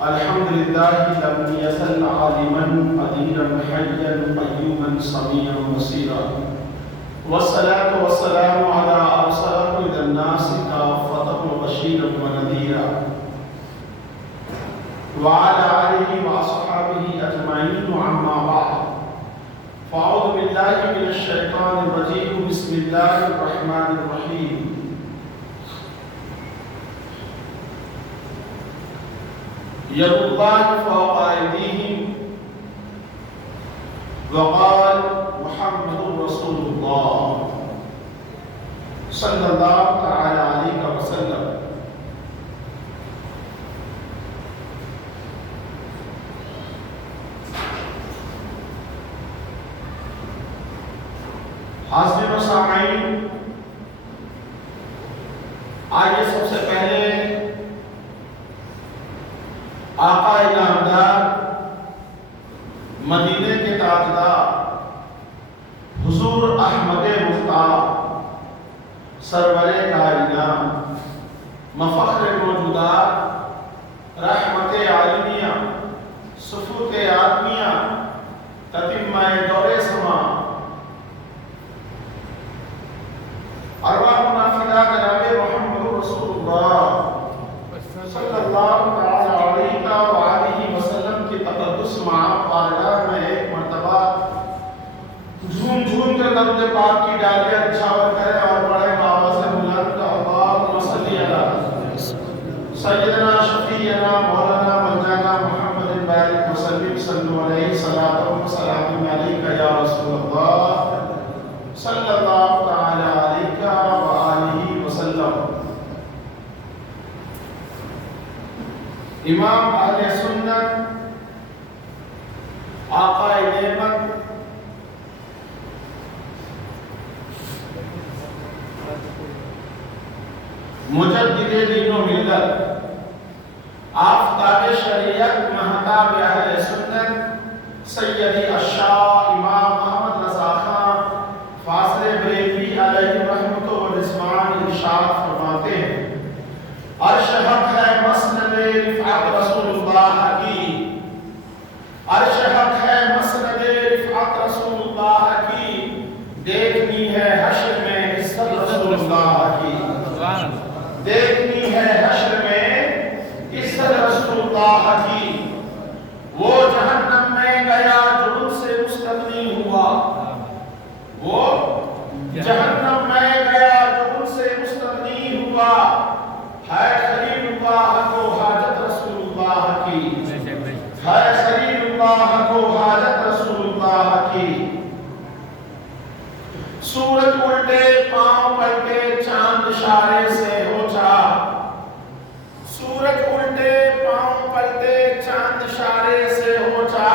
الحمد لله لم يزل عالما قديرا حيا قيوما سميعا بصيرا والصلاة والسلام على أرسله إلى الناس كافة بشيرا ونذيرا وعلى آله وأصحابه أجمعين عما بعد فأعوذ بالله من الشيطان الرجيم بسم الله الرحمن الرحيم يد الله فوق أيديهم وقال محمد رسول الله صلى الله تعالى عليه وسلم. حاضرین و سامعین، آئیے سب سے پہلے آقا نامدار مدینے کے تاجدار حضور احمد مختار سرور کائنات مفخر موجودات رحمت عالمیہ سفوت آدمیہ تتمہ دور سما ارواحنا فدا جناب محمد رسول اللہ صلی اللہ تعالی علیہ وآلہ وسلم کی تقدس معاف بارگاہ میں ایک مرتبہ جھوم جھوم کر درود پاک کی ڈالیاں نچھاور کرے اور بڑے آواز سے بلند کا اللہم صلی علی سیدنا شفیعنا مولانا منجانا محمد بارک وسلم صلو علیہ صلاۃ و سلام علیک یا رسول اللہ صلی اللہ تعالی علیہ وآلہ وسلم. امام اہل سنت آقا نعمت مجدد دین و ملت آفتاب شریعت مہتاب اہل سنت سیدی الشاہ امام محمد رضا خان فاضل بریلوی علیہ رحمت و رضوان ارشاد فرماتے ہیں، عرش حق ہے مسند رفعت رسول اللہ کی، عرش حق ہے مسند رفعت رسول اللہ کی، دیکھنی ہے حشر میں عزت رسول اللہ کی، دیکھنی ہے حشر میں عزت رسول اللہ کی. وہ جہنم میں گیا جو ان سے مستغنی ہوا، وہ جہنم میں گیا جو ان سے مستغنی ہوا، ہے خلیل اللہ کو حاجت رسول اللہ کی، ہے خلیل اللہ کو حاجت رسول اللہ کی. سورج الٹے پاؤں پلٹے چاند اشارے سے ہو جا، سورج الٹے پاؤں پلٹے چاند اشارے سے ہو جا،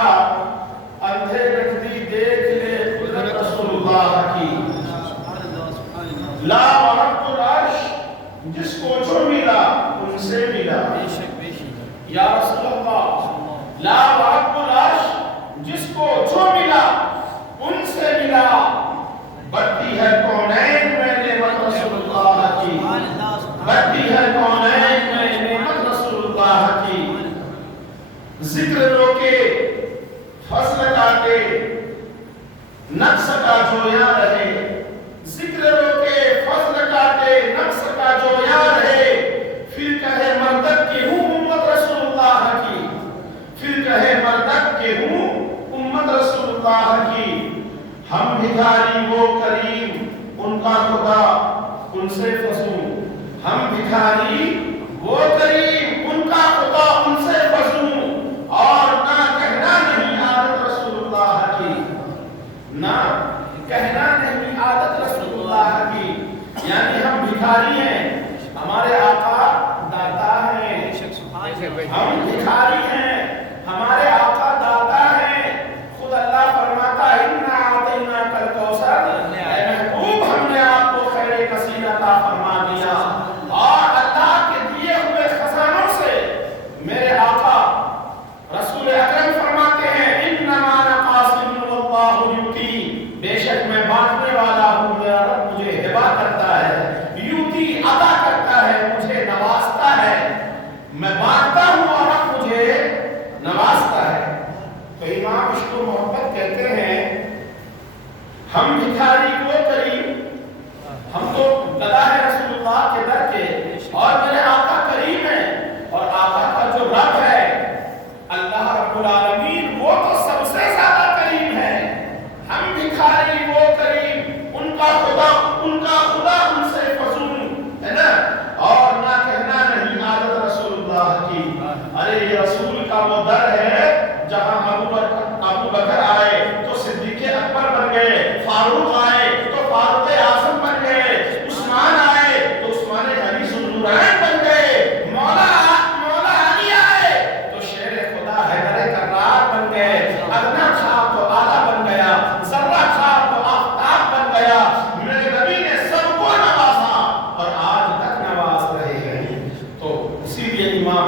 اندھے گردی دیکھ لے قدرت رسول اللہ کی. لا ورب العرش جس کو جو ملا ان سے ملا، یا رسول اللہ لا ورب العرش جس کو جو ملا ان سے ملا. بڑھتی ہے کونین میں نعمت رسول اللہ کی، بڑھتی ہے کونین میں نعمت رسول اللہ کی. ذکر روکے فضل کاٹے نقص کا جویا رہے، ذکر روکے فضل کاٹے نقص کا جویا رہے. پھر کہے مردک کہ ہوں امت رسول اللہ کی، پھر کہے مردک کہ ہوں امت رسول اللہ کی. ہم بھکاری وہ کریم ان کا خدا ان سے فزوں، ہم بھکاری وہ کریم ان کا خدا ان سے فزوں. اور نہ کہنا نہیں عادت رسول اللہ کی، نہ کہنا نہیں عادت رسول اللہ کی. یعنی ہم بھکاری ہیں، ہمارے آقا داتا ہیں. ہم بھکاری ہیں، ہمارے آقا داتا ہیں. خود اللہ فرماتا ہے اِنَّا أَعْطَيْنَاكَ الْكَوْثَرَ، اے محبوب ہم نے آپ کو خیر کثیر عطا فرما دیا. اور اللہ کے دیے ہوئے خزانوں سے میرے آقا رسول اکرم فرماتے ہیں اِنَّمَا أَنَا قَاسِمٌ وَاللَّهُ يُؤْتِي، بے شک میں بانٹنے والا ہوں، میرا رب مجھے ہبہ کرتا ہے، یوتی عطا کرتا ہے، مجھے نوازتا ہے. میں بانٹتا ہوں اور رب مجھے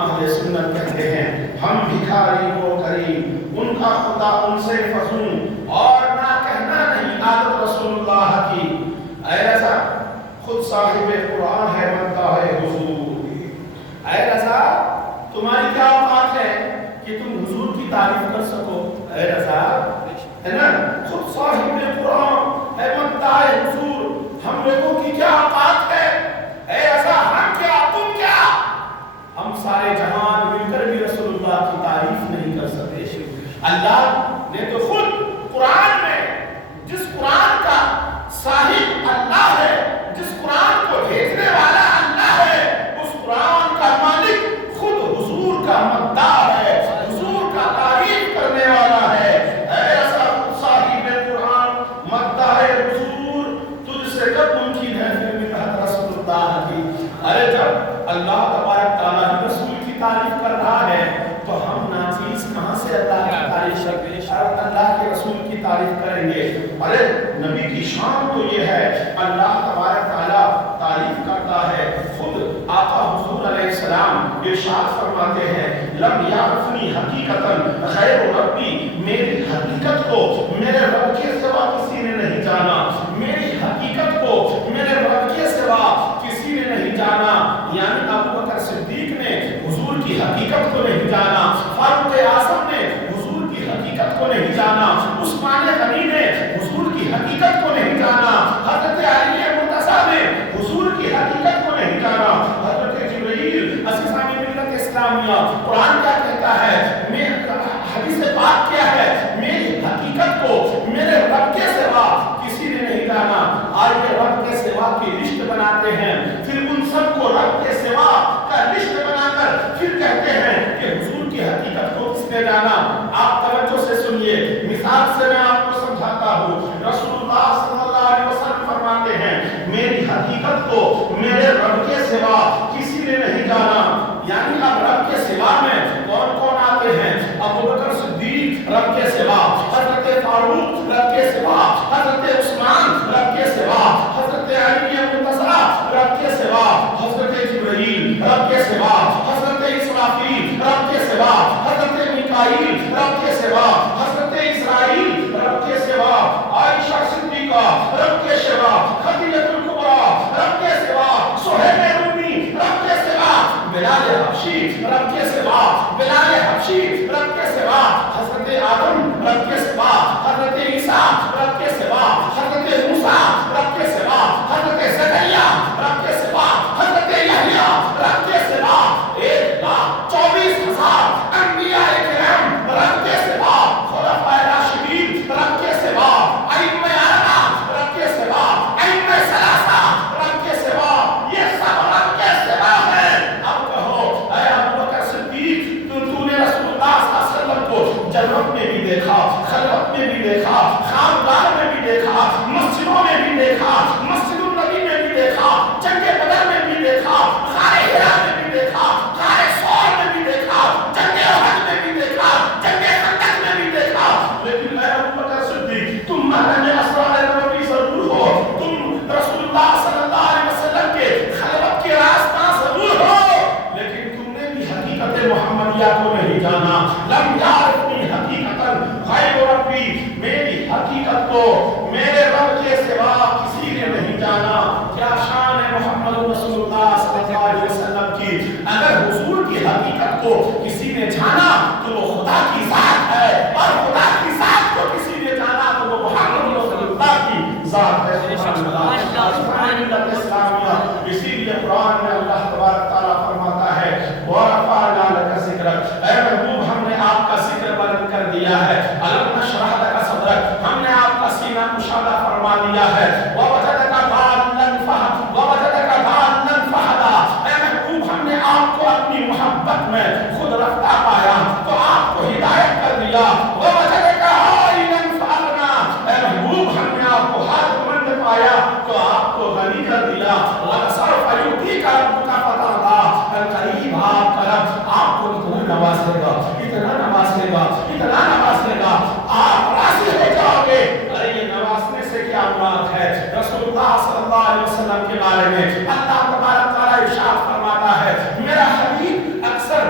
اہل سنت کہتے ہیں ہم بھکاری کو کریم ان کا خدا ان سے فزوں اور نہ کہنا نہیں عادت رسول اللہ کی. اے رضا خود صاحب قرآن ہے بنتا ہے حضور. اے رضا تمہاری کیا اوقات ہے کہ تم حضور کی تعریف کر سکو؟ اے رضا ہے نا خود صاحب قرآن ہے بنتا ہے حضور. ہم لوگوں کی کیا اوقات ہے؟ اے رضا ہم کیا تم کیا؟ ہم سارے جہان مل کر بھی رسول اللہ کی تعریف نہیں کر سکتے. اللہ نے تو خود قرآن میں جس قرآن کا صاحب اللہ ہے, جس قرآن کو بھیجنے والا اللہ ہے, اس قرآن کا مالک خود حضور کا مداح ہے, حضور کا تعریف کرنے والا ہے. ایسا صاحب قرآن مداح حضور تجھ سے کب ممکن ہے پھر بھی تحت رسول اللہ کی. ارے جب اللہ تبارک تعالیٰ رسول کی تعریف کر رہا ہے تو ہم ناچیز کہاں سے اللہ کی تعریف کریں, اللہ کے رسول کی تعریف کریں گے. ارے نبی کی شان تو یہ ہے اللہ تبارک تعالیٰ تعریف کرتا ہے. خود آقا حضور علیہ السلام ارشاد فرماتے ہیں لم یعرفنی حقیقتاً غیر ربی, میری حقیقت کو میرے رب کے سوا کسی نے نہیں جانا, میری حقیقت کو میرے رب کے سوا کسی نے نہیں جانا. یعنی ابو بکر صدیق نے حضور کی حقیقت کو نہیں جانا, فاروق اعظم نے حضور کی حقیقت کو نہیں جانا, عثمان غنی نے حضور کی حقیقت کو نہیں جانا, حضرت علی مرتضیٰ نے حضور کی حقیقت کو نہیں جانا, حضرت جبرائیل عزیزان ملت اسلامیہ قرآن کیا کہتا ہے, حدیث پاک کیا ہے, میری حقیقت کو میرے رب کے سوا کسی نے نہیں جانا. آج یہ رب کے سوا کی لسٹ بناتے ہیں, پھر ان سب کو رب کے سوا کا لسٹ بنا کر پھر کہتے ہیں کہ حضور کی حقیقت کو کس نے جانا. آپ توجہ سے سنیے, مثال سے میں آپ کو سمجھاتا ہوں. رسول اللہ صلی اللہ علیہ وسلم فرماتے ہیں میری حقیقت کو میرے رب کے سوا کسی نے نہیں جانا. یعنی اب رب کے سوا میں کون کون آتے ہیں؟ ابو بکر صدیق رب کے سوا, حضرت فاروق رب کے سوا, حضرت عثمان رب کے سوا, حضرت علی مرتضیٰ رب کے سوا, حضرت جبرائیل رب کے سوا, حضرت اسرافیل رب کے سوا, حضرت میکائیل رب کے سوا, حضرت اسرائیل رب کے سوا, عائشہ صدیقہ رب کے سوا, خدیجہ الکبریٰ رب کے سوا, سہیل رومی رب کے سوا, بلال حبشی رب کے سوا, بلال حبشی رب کے سوا, حضرت آدم رب کے سوا, حضرت عیسیٰ رب کے سوا, حضرت موسیٰ رب کے سوا, حضرت زکریا رب کے سوا, حضرت یحییٰ رب کے سوا, 1,24,000 انبیاء کرام رب کے سوا, خلفائے راشدین رب کے سوا, ائمہ اربعہ رب کے سوا, ائمہ ثلاثہ رب کے سوا, یہ سب رب کے سوا ہے. اب کہو اے ابو بکر صدیق تو نے رسول اللہ صلی اللہ علیہ وسلم کو جنت میں بھی دیکھا, خلوت میں بھی دیکھا, خانقاہ میں بھی دیکھا, مسجدوں میں بھی دیکھا, مسجد النبی میں بھی دیکھا, جنگ بدر میں بھی دیکھا, غار حرا میں بھی دیکھا, غار ثور میں بھی دیکھا, جنگ احد میں بھی دیکھا, جنگ خندق میں بھی دیکھا. لیکن اے ابو بکر صدیق تم محرم اسرار نبوی ضرور ہو, تم رسول اللہ صلی اللہ علیہ وسلم کے خلوت کے راستہ ضرور ہو, لیکن تم نے بھی حقیقت محمدیہ کو نہیں جانا. لم یعرفنی حقیقتاً غیر ربی, میری حقیقت کو میرے رب کے سوا کسی نے نہیں جانا. کیا شان ہے محمد رسول اللہ صلی اللہ علیہ وسلم کی. اگر حضور کی حقیقت کو کسی نے جانا تو وہ خدا کی ذات ہے, اور خدا کی ذات کو کسی نے جانا تو وہ محمد رسول اللہ کی ذات ہے. اسی لیے قرآن میں اللہ تبارک تعالیٰ فرماتا ہے وَرَفَعْنَا لَكَ ذِكْرَكَ, اے محبوب ہم نے آپ کا ذکر بلند کر دیا ہے. أَلَمْ نَشْرَحْ لَكَ صَدْرَكَ, ہم نے آپ کا سینہ کشادہ فرما دیا ہے. وَوَجَدَكَ ضَالًّا فَهَدَىٰ, اے محبوب ہم نے آپ کو اپنی محبت میں خود رفتہ پایا تو آپ کو ہدایت کر دیا. وَوَجَدَكَ عَائِلًا فَأَغْنَىٰ, اے محبوب ہم نے آپ کو حاجت مند پایا تو آپ کو غنی کر دیا. وَلَسَوْفَ يُؤْتِيكَ رَبُّكَ فَتَرْضَىٰ, قریب آپ کا رب آپ کو اتنا نوازے گا, اتنا نوازے گا, اتنا نوازے گا, آپ راضی ہو جاؤ گے. ارے یہ نوازنے سے کیا مراد ہے؟ رسول اللہ صلی اللہ علیہ وسلم کے بارے میں اللہ تبارک تعالیٰ ارشاد فرماتا ہے میرا حبیب اکثر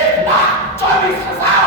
1,24,000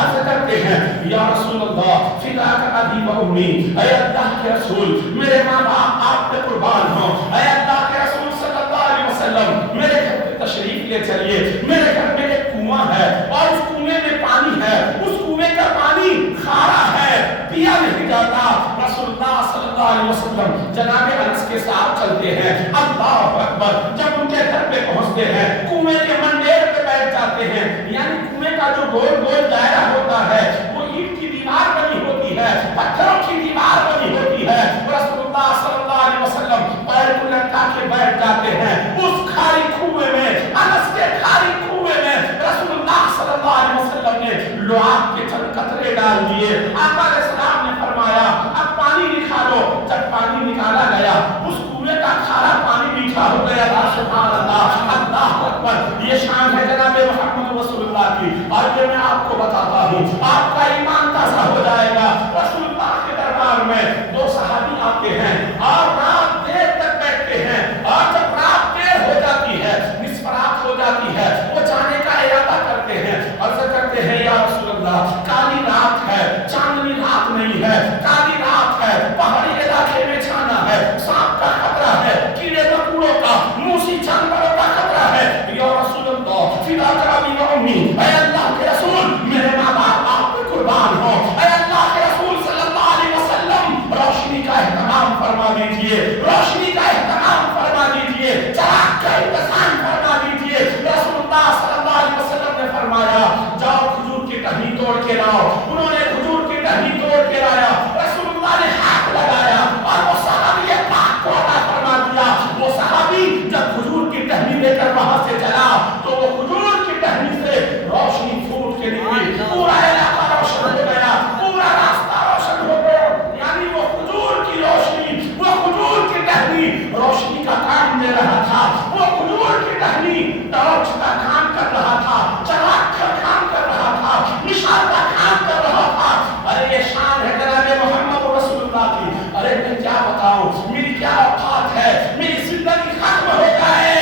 عرض کرتے ہیں یا رسول اللہ فداک ابی و امی، اے اللہ کے رسول میرے ماں باپ آپ پہ قربان ہوں، اے اللہ کے رسول صلی اللہ علیہ وسلم میرے گھر پہ تشریف لے چلیے، میرے گھر میں ایک کنواں ہے اور اس کنویں میں پانی ہے، اس کنویں کا پانی کھارا ہے، پیا نہیں جاتا۔ رسول اللہ صلی اللہ علیہ وسلم جناب انس کے ساتھ چلتے ہیں، اللہ اکبر، جب ان کے گھر پہ پہنچتے ہیں کنویں کے منڈیر پہ بیٹھ جاتے ہیں، یعنی کنویں کا جو گول گول دائرہ ہوتا ہے وہ اینٹ کی دیوار بنی ہوتی ہے، پتھروں کی دیوار بنی ہوتی ہے، رسول اللہ صلی اللہ علیہ وسلم پیر کو لٹکا کے بیٹھ جاتے ہیں اس کھاری کنویں میں، انس کے کھاری کنویں میں رسول اللہ صلی اللہ علیہ وسلم نے لعاب کے چند قطرے ڈال دیے، آقا علیہ السلام نے فرمایا اب پانی نکالو، جب پانی نکالا گیا اس کنویں کا کھارا پانی میٹھا ہو گیا، سبحان اللہ، اللہ اکبر، یہ شان ہے جناب محمد رسول اللہ کی، اور یہ میں آپ کو بتاتا ہوں آپ کا ایمان تازہ ہو جائے گا۔ رسول اللہ کے دربار میں دو صحابی آتے ہیں اور رات دیر تک بیٹھتے ہیں، اور جب رات دیر ہو جاتی ہے، نصف رات ہو جاتی ہے، وہ جانے کا ارادہ کرتے ہیں، عرض کرتے ہیں یا رسول اللہ کالی رات ہے، چاندنی رات نہیں ہے، کالی رات ہے، پہاڑی علاقے میں جانا ہے، سانپ کا خطرہ ہے، کیڑے مکوڑوں کا، موسی جانوروں کا خطرہ ہے، یا رسول اللہ فداک ابی و امی، اے اللہ کے رسول میرے ماں باپ آپ پہ قربان ہو، اے اللہ کے رسول صلی اللہ علیہ وسلم روشنی کا اہتمام فرما دیجئے، روشنی کا اہتمام فرما دیجئے، چراغ کا انتظام فرما دیجئے۔ رسول اللہ صلی اللہ علیہ وسلم نے فرمایا جاؤ کھجور کی ٹہنی توڑ کے لاؤ، انہوں نے کھجور کی ٹہنی توڑ کے لایا، رسول اللہ نے ہاتھ لگایا اور وہ صحابی پاک کو عطا فرما دیا۔ وہ صحابی جب کھجور کی ٹہنی لے کر وہاں سے چلا تو وہ کھجور کی ٹہنی سے روشنی پھوٹ کے نکلی، پورا علاقہ روشن ہو گیا، پورا راستہ روشن ہو گیا، یعنی وہ کھجور کی روشنی، وہ کھجور کی ٹہنی روشنی کا کام دے رہا تھا، وہ کھجور کی ٹہنی ٹارچ کا کام کر رہا تھا، چراغ کا کام کر رہا تھا، مشال کا کام کر رہا تھا۔ ارے یہ شان ہے جناب محمد رسول اللہ کی، ارے میں کیا بتاؤں میری کیا اوقات ہے، میری زندگی ختم ہو جائے،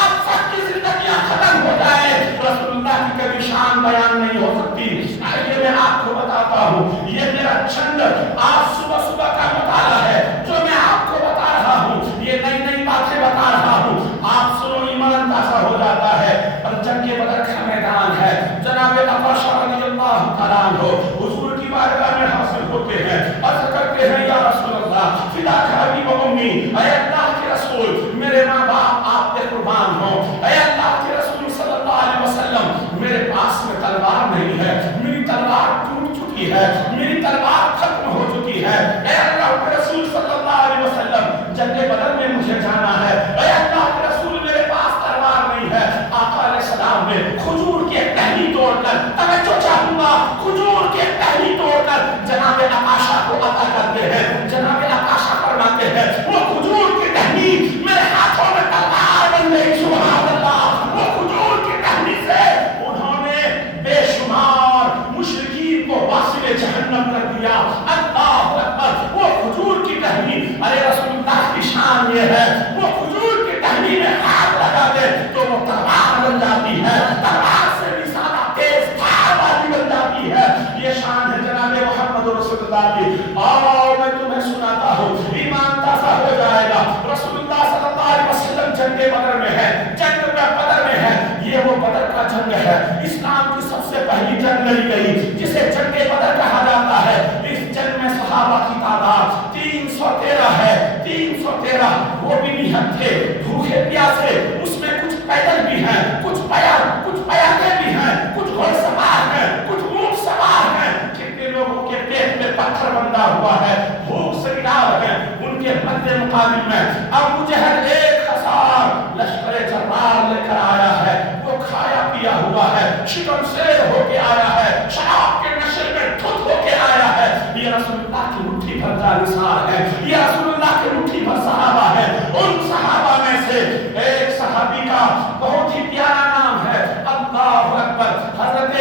آپ سب کی زندگیاں ختم ہو جائے، رسول اللہ کی کبھی شان بیان نہیں ہو سکتی۔ آئیے میں آپ کو بتاتا ہوں، یہ میرا چند آج صبح صبح کا مطالعہ ہے جو میں آپ کو بتا رہا ہوں، یہ نئی نئی باتیں بتا رہا ہوں، آپ سنو ایمان تازہ ہو جاتا ہے۔ اور جنگ بدر کا میدان ہے، جناب عباشہ رضی اللہ تعالیٰ عنہ حضور کی بارگاہ میں حاصل ہوتے ہیں، عرض کرتے ہیں یا رسول اللہ فداک ابی و امی، اے اللہ کے رسول میرے ماں باپ آپ پہ قربان ہوں، اے اللہ کے رسول صلی اللہ علیہ وسلم میرے پاس میں تلوار نہیں ہے، میری تلوار ٹوٹ چکی ہے، میری تلوار ختم ہو چکی ہے، اے اللہ کے رسول صلی اللہ علیہ وسلم جنگ بدر میں مجھے جانا ہے، اے اللہ کے رسول میرے پاس تلوار نہیں ہے۔ آقا علیہ السلام نے کھجور کی ایک ٹہنی توڑ کر، توجہ چاہوں گا، کھجور کی ایک ٹہنی توڑ کر جناب عکاشہ کو عطا کرتے ہیں، جناب عکاشہ فرماتے ہیں وہ کھجور کی ٹہنی میرے ہاتھوں میں تلوار بن گئی، سبحان اللہ، وہ کھجور کی ٹہنی سے انہوں نے بے شمار مشرکین کو واصل جہنم کر دیا، اللہ اکبر، وہ کھجور کی ٹہنی، ارے رسول اللہ کی شان یہ ہے وہ کھجور کی ٹہنی میں ہاتھ لگا دے تو وہ تلوار بن جاتی ہے، تلوار سے بھی زیادہ تیز دھار والی بن جاتی ہے، یہ شان ہے جناب محمد رسول اللہ کی۔ اور میں تمہیں سناتا ہوں ایمان تازہ ہو جائے گا، رسول اللہ صلی اللہ علیہ وسلم جنگ بدر میں ہے، جنگ بدر میں ہے، یہ وہ بدر کا جنگ ہے، اسلام کی سب سے پہلی جنگ لڑی گئی جسے جنگ بدر کہا جاتا ہے۔ اس جنگ میں صحابہ کی تعداد 313 ہے، 313، وہ بھی نہت تھے، بھوکے پیاسے، اس میں کچھ پیدل بھی ہیں، کچھ پیادے بھی ہیں، کچھ گھوڑ سوار ہیں، کچھ اونٹ سوار ہیں، کتنے لوگوں کے پیٹ میں پتھر بندھا ہوا ہے، بھوک سے گرار ہیں، ان کے مد مقابل میں ابو جہل 1000 لشکر جرار لے کر آیا ہے، وہ کھایا پیا ہوا ہے، شکم سیر ہو کے آیا ہے، شراب کے نشے میں دھت ہو کے آیا ہے، یہ رسول اللہ کی مٹھی بھر جانثار ہے، یہ رسول اللہ کی مٹھی بھر صحابہ ہے۔ ان صحابہ میں سے ایک صحابی کا بہت ہی پیارا نام ہے، اللہ اکبر، حضرت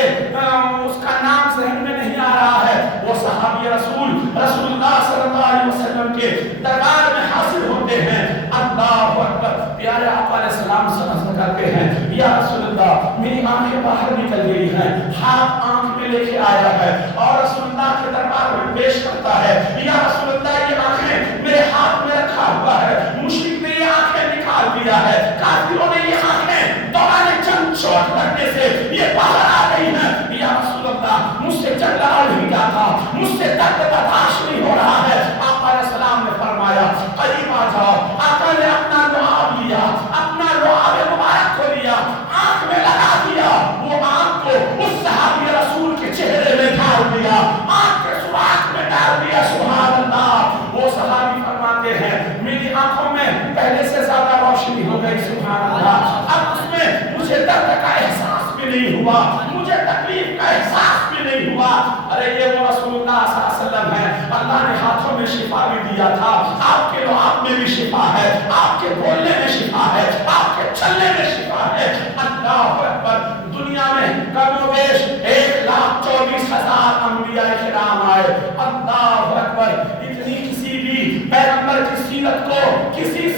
اس کا نام ذہن میں نہیں آ رہا ہے، وہ صحابی رسول اللہ صلی اللہ علیہ وسلم کے دربار میں حاصل ہوتے ہیں، اللہ اکبر، پیارے آقا علیہ السلام سے عرض کرتے ہیں یا رسول اللہ میری آنکھیں باہر نکل گئی ہیں، آپ آنکھ آنکھ میں لے کے آیا ہے اور رسول اللہ کے دربار میں پیش کرتا ہے، یا رسول اللہ یہ آنکھیں میرے ہاتھ میں رکھا ہوا ہے، مشرک نے یہ آنکھیں نکال دیا ہے، کافروں نے یہ آنکھیں دوران جنگ چوٹ لگنے سے یہ باہر آ گئی ہیں، یا رسول اللہ مجھ سے جنگ لڑا نہیں جاتا، مجھ سے درد برداشت نہیں ہو رہا ہے۔ آقا علیہ السلام نے فرمایا قریب آ جاؤ۔ آقا نے اپنا لعاب لیا، اپنا لعاب مبارک کو لیا، آنکھ میں لگا دیا، وہ آنکھ کو اس صحابی رسول کے چہرے میں ڈال دیا، آنکھ کے سوراخ میں ڈال دیا۔ سبحان اللہ۔ وہ صحابی فرماتے ہیں میری آنکھوں میں پہلے سے زیادہ روشنی ہو گئی، سبحان اللہ، اب اس میں مجھے درد کا احساس بھی نہیں ہوا، مجھے تکلیف کا احساس بھی نہیں ہوا۔ ارے یہ وہ رسول اللہ صلی اللہ علیہ وسلم ہے، اللہ نے ہاتھوں میں شفا بھی دیا تھا، آپ کے لعاب میں بھی شفا ہے، آپ کے بولنے میں شفا ہے، آپ کے چلنے میں شفا ہے۔ اللہ اکبر۔ دنیا میں کم و بیش 1,24,000 انبیاء کرام آئے، اللہ اکبر۔ اتنی کسی بھی پیغمبر کی سیرت کو کسی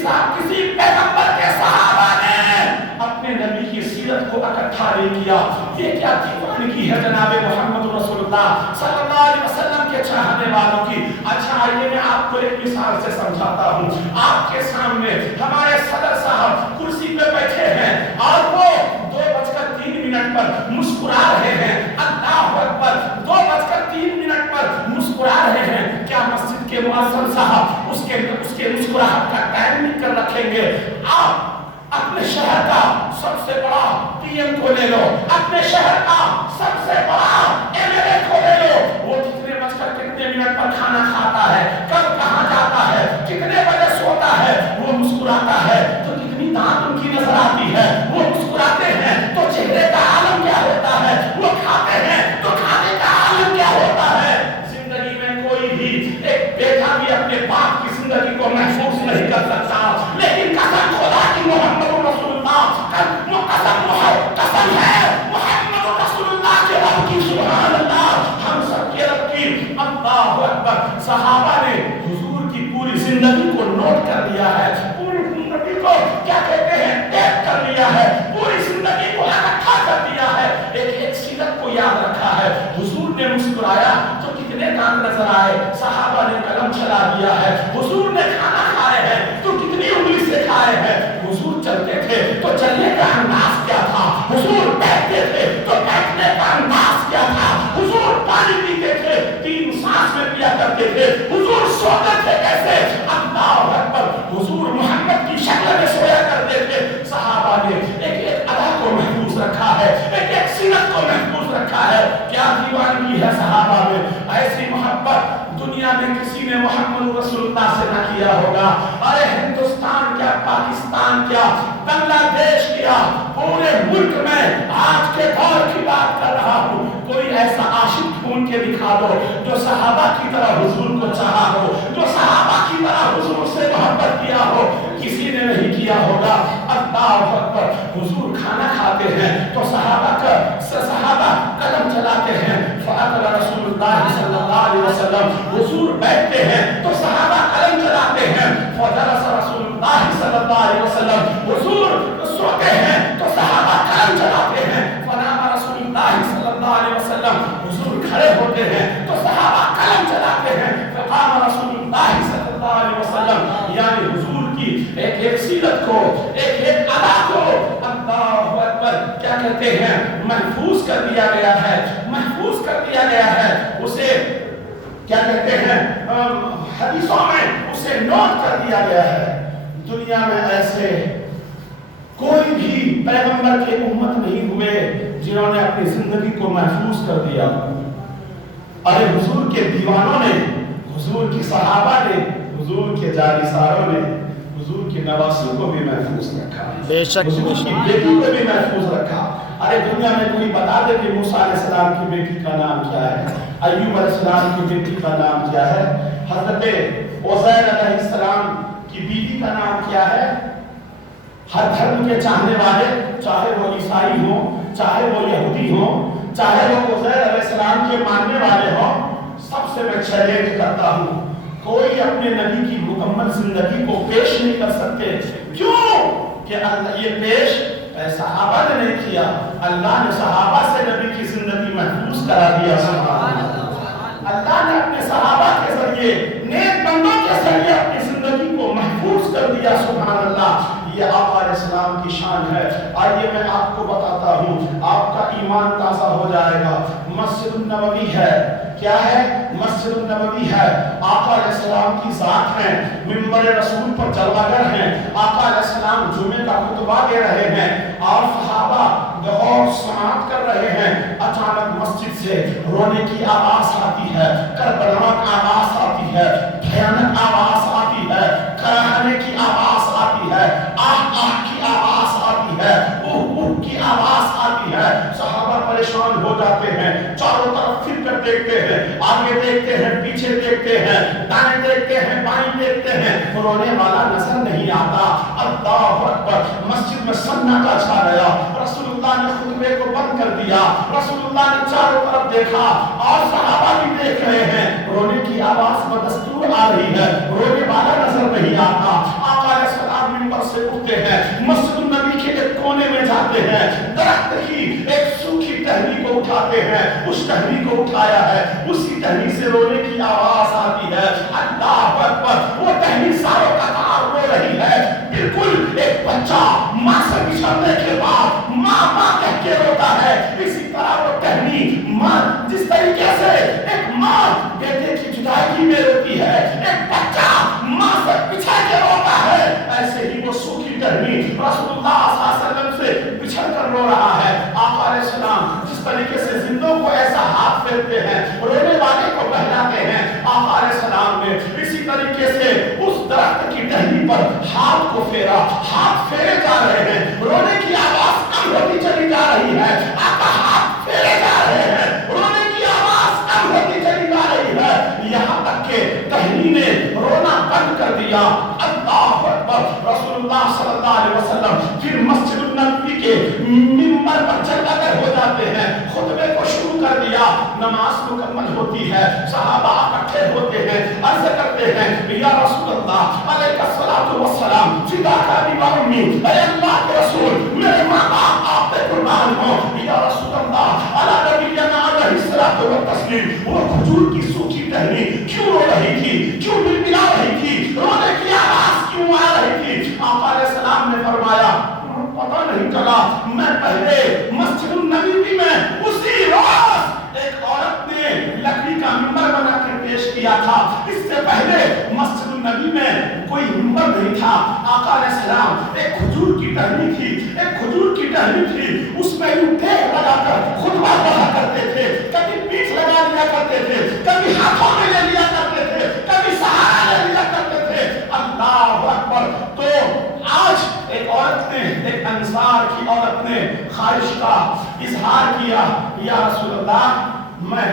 پیغمبر کے صحابہ نے اپنے نبی کی سیرت کو اکٹھا نہیں کیا۔ یہ کیا دیوانگی ہے جناب محمد رسول اللہ صلی اللہ علیہ وسلم کے چاہنے والوں کی۔ اچھا آئیے میں آپ کو ایک مثال سے سمجھاتا ہوں۔ آپ کے سامنے ہمارے صدر صاحب کرسی پہ بیٹھے ہیں اور وہ 2:03 پر مسکرا رہے ہیں، اللہ اکبر، 2:03 پر مسکرا رہے ہیں۔ کیا مسجد کے مؤذن صاحب اس کے مسکراہٹ کا ٹائم نہیں کر رکھیں گے؟ آپ اپنے شہر کا سب سے بڑا پی ایم کو لے لو، اپنے شہر کا سب سے بڑا ایم ایل اے کو لے لو، وہ کتنے منٹ پر کھانا کھاتا ہے، کب کہاں جاتا ہے، کتنے بجے سوتا ہے، وہ مسکراتا ہے تو کتنی دانت ان کی نظر آتی ہے، وہ مسکراتے ہیں تو چہرے کا عالم کیا ہوتا ہے، وہ کھاتے ہیں تو کھانے کا عالم کیا ہوتا ہے۔ زندگی میں کوئی بھی ایک بیٹا بھی اپنے باپ کی زندگی کو محسوس نہیں کر سکتا، لیکن قسم خدا کی محمد رسول اللہ قسم ہے محمد رسول اللہ کے رب کی، سبحان اللہ، ہم سب کے رب کی، اللہ اکبر۔ صحابہ نے حضور کی پوری زندگی کو نوٹ کر لیا ہے، پوری زندگی کو کیا کہتے ہیں ٹیپ کر لیا ہے، پوری زندگی کو اکٹھا کر دیا ہے، ایک سیرت کو یاد رکھا ہے۔ حضور نے مسکرایا تو کتنے دانت نظر آئے، صحابہ نے قلم چلا دیا ہے۔ حضور نے کھانا کھائے ہیں تو کتنی انگلی سے کھائے ہیں۔ حضور چلتے تھے تو چلنے کا انداز کیا تھا، حضور بیٹھتے تھے تو بیٹھنے کا انداز کیا تھا، حضور پانی پیتے تھے 3 سانس میں پیا کرتے تھے، حضور سوتے تھے کیسے، اللہ اکبر، حضور محمد کی شکل میں سویا کرتے تھے۔ صحابہ نے ایک ادا کو محفوظ رکھا ہے، ایک سیرت کو محفوظ رکھا ہے۔ کیا دیوانگی ہے صحابہ میں، ایسی محبت دنیا میں کسی نے محمد رسول اللہ سے نہ کیا ہوگا۔ ارے ہندوستان کیا، پاکستان کیا، بنگلہ دیش کیا، پورے ملک میں آج کے دور کی بات کر رہا ہوں، کوئی ایسا عاشق ڈھونڈ کے دکھا دو جو صحابہ کی طرح حضور کو چاہا ہو، جو صحابہ کی طرح حضور سے محبت کیا ہو، کسی نے نہیں کیا ہوگا۔ اللہ اکبر۔ حضور کھانا کھاتے ہیں تو صحابہ قدم چلاتے ہیں، فأكل رسول اللہ صلی اللہ علیہ وسلم، حضور بیٹھتے ہیں تو صحابہ قدم چلاتے ہیں، فجلس رسول اللہ صلی اللہ علیہ وسلم، حضور سوتے ہیں تو صحابہ قدم چلاتے ہیں، فنام رسول اللہ صلی اللہ علیہ وسلم، حضور کھڑے ہوتے ہیں تو صحابہ قدم چلاتے ہیں، فقام رسول اللہ صلی اللہ علیہ وسلم۔ یعنی حضور کی ایک سیرت کو، ایک ادا کو، اللہ اکبر، کیا کہتے ہیں محفوظ کر دیا گیا ہے، محفوظ کر دیا گیا ہے، اسے کیا کہتے ہیں حدیثوں میں اسے نوٹ کر دیا گیا ہے۔ دنیا میں ایسے کوئی بھی پیغمبر کے امت نہیں ہوئے جنہوں نے اپنی زندگی کو محفوظ کر دیا۔ ارے حضور کے دیوانوں نے، حضور کی صحابہ نے، حضور کے جانثاروں نے حضور کے نواسوں کو بھی محفوظ رکھا، بے شک حضور کی بیٹی کو بھی محفوظ رکھا۔ ارے دنیا میں کوئی بتا دے کہ موسیٰ علیہ السلام کی بیٹی کا نام کیا ہے، ایوب علیہ السلام کی بیٹی کا نام کیا ہے، حضرت عزیر علیہ السلام کی بیٹی کا نام کیا ہے۔ ہر دھرم کے چاہنے والے، چاہے وہ عیسائی ہوں، چاہے وہ یہودی ہوں، چاہے وہ عزیر علیہ السلام کے ماننے والے ہوں، سب سے میں چیلنج کرتا ہوں، کوئی اپنے نبی کی مکمل زندگی کو پیش نہیں کر سکتے۔ کیوں کہ یہ پیش صحابہ نے نہیں کیا، اللہ نے صحابہ سے نبی کی زندگی محفوظ کرا دیا۔ سبحان اللہ، اللہ نے اپنے صحابہ کے ذریعے، نیک بندوں کے ذریعے اپنی زندگی کو محفوظ کر دیا۔ سبحان اللہ، یہ آقا علیہ السلام کی شان ہے۔ آئیے میں آپ کو بتاتا ہوں، آپ کا ایمان تازہ ہو جائے گا۔ مسجد النبوی ہے، کیا ہے؟ مسجد النبوی ہے، آقا علیہ السلام کی ذات ہے، منبر رسول پر جلوگر ہیں، آقا علیہ السلام جمعے کا خطبہ دے رہے ہیں اور صحابہ غور سماعت کر رہے ہیں۔ اچانک مسجد سے رونے کی آواز آتی ہے، کربلاک آواز آتی ہے، بھیانک آواز آتی ہے، کراہنے کی آواز آتی ہے، آہ آہ کی آواز آتی ہے، اوہ اوہ کی آواز آتی ہے۔ صحابہ پریشان ہو جاتے ہیں، چاروں طرف پھر کر دیکھتے ہیں، آگے دیکھتے ہیں، پیچھے دیکھتے ہیں، دائیں دیکھتے ہیں، بائیں دیکھتے ہیں، رونے والا نظر نہیں آتا۔ اللہ اکبر، مسجد میں سناٹا چھا گیا۔ رسول اللہ نے خطبے کو بند کر دیا، رسول اللہ نے چاروں طرف دیکھا اور صحابہ بھی دیکھ رہے ہیں، رونے کی آواز بدستور آ رہی ہے، رونے والا نظر نہیں آتا۔ آقا علیہ السلام منبر سے اٹھتے ہیں، مسجد النبی کے ایک کونے میں جاتے ہیں، درخت کی ایک سوکھی ٹہنی کو اٹھاتے ہیں، اس ٹہنی کو اٹھایا ہے، اسی ٹہنی سے رونے کی آواز آتی ہے۔ اللہ اکبر، وہ ٹہنی ساروں کا کار رو رہی ہے، بالکل ایک بچہ ماں سے بچھڑنے کے بعد ماں ماں کہہ کے روتا ہے، اسی طرح وہ ٹہنی ماں، جس طریقے سے ایک ماں بیٹے کی جدائی میں روتی ہے، ایک بچہ ماں سے بچھڑ کے روتا ہے، ایسے ہی وہ سوکھی ٹہنی رسول اللہ صلی اللہ علیہ وسلم سے بچھڑ کر رو رہا ہے۔ آقا علیہ السلام جس طریقے سے زندوں کو ایسا ہاتھ پھیرتے ہیں، رونے والے کو بہلاتے ہیں، آقا علیہ السلام نے اسی طریقے سے اس درخت کی ٹہنی پر ہاتھ کو پھیرا، ہاتھ پھیرے جا رہے ہیں، رونے کی آواز کم ہوتی چلی جا رہی ہے، آقا ہاتھ پھیرے جا رہے ہیں، رونے کی آواز کم ہوتی چلی جا رہی ہے، یہاں تک کہ ٹہنی نے رونا بند کر دیا۔ اللہ اکبر، رسول اللہ صلی اللہ علیہ وسلم پھر مسجد النبوی کے منبر پر جلوگر ہو جاتے ہیں، خطبے کو شروع کر دیا، نماز مکمل ہوتی ہے، صحابہ اکٹھے ہوتے ہیں، عرض کرتے ہیں یا رسول اللہ علیہ الصلوۃ والسلام فداک ابی و امی، اے اللہ کے رسول میرے ماں باپ آپ پہ قربان ہوں، یا رسول اللہ علی نبینا علیہ الصلوۃ والتسلیم۔ وہ کھجور کی سوکھی ٹہنی کیوں رو رہی تھی، کیوں بلبلا رہی تھی، رونے کی آواز کیوں آ رہی تھی؟ آقا علیہ السلام نے فرمایا پتہ نہیں چلا، میں پہلے مسجد النبوی میں اسی روز ایک عورت نے لکڑی کا منبر بنا کر پیش کیا تھا، اس سے پہلے مسجد النبی میں کوئی منبر نہیں تھا۔ آقا علیہ السلام ایک کھجور کی ٹہنی تھی، ایک کھجور کی ٹہنی تھی، اس میں یوں ٹیک لگا کر خطبہ پڑھا کرتے تھے، کبھی پیٹھ لگا لیا کرتے تھے، کبھی ہاتھوں میں لے لیا کرتے تھے، کبھی سہارا لے لیا کرتے تھے۔ اللہ اکبر، تو آج ایک عورت نے، ایک انصار کی عورت نے خواہش کا اظہار کیا، یا رسول اللہ میں